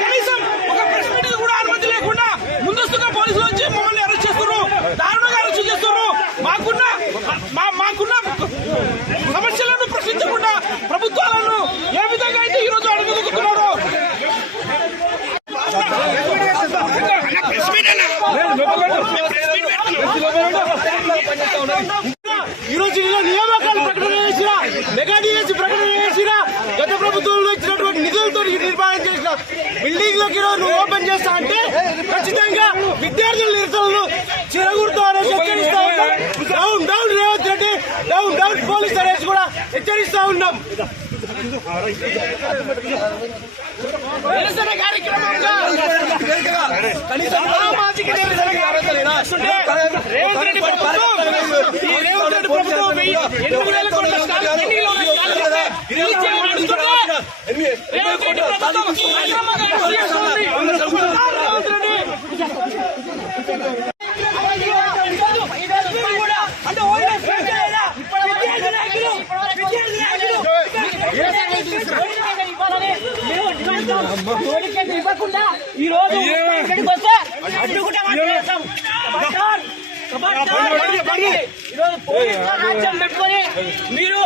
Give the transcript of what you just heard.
కనీసం ఒక press meeting కూడా అనుమతి లేకుండా ముందస్తుగా పోలీసులు వచ్చి మమ్మల్ని అరెస్ట్ చేస్తున్నారు దారుణంగా అరెస్ట్ చేస్తున్నారు మాకున్న మాకున్న సమస్యలను ప్రశ్నించకుండా ప్రభుత్వాలను ఏ విధంగా అయితే ఈ రోజు అడుగుతున్నారు ఈ రోజు నియామకాలు ప్రకటన చేసిన మెగా డిఎస్సి ప్రకటన చేసిన గత ప్రభుత్వంలో ఇచ్చినటువంటి నిధులతో నిర్మాణం చేసిన బిల్డింగ్లోకి నువ్వు ఓపెన్ చేస్తా అంటే ఖచ్చితంగా విద్యార్థుల నిరసనలు చిరగుడుతారని హెచ్చరిస్తా ఉన్నాం. Down down Revanth Reddy. Down down police arrest కూడా హెచ్చరిస్తా ఉన్నాం. నిరసన కార్యక్రమంగా కనీసం సామాజిక చేస్తుంటే రేవంత్ రెడ్డి ప్రభుత్వం ఈ రేవంత్ రెడ్డి ప్రభుత్వం ఎనిమిది వేల కోట్ల రేవంత్ ప్రభుత్వం అక్రమంగా చేస్తుంది. రేవంత్ ఇవ్వకుండా ఈ రోజు ఈరోజు పోలీసుల రాజ్యం పెట్టుకొని మీరు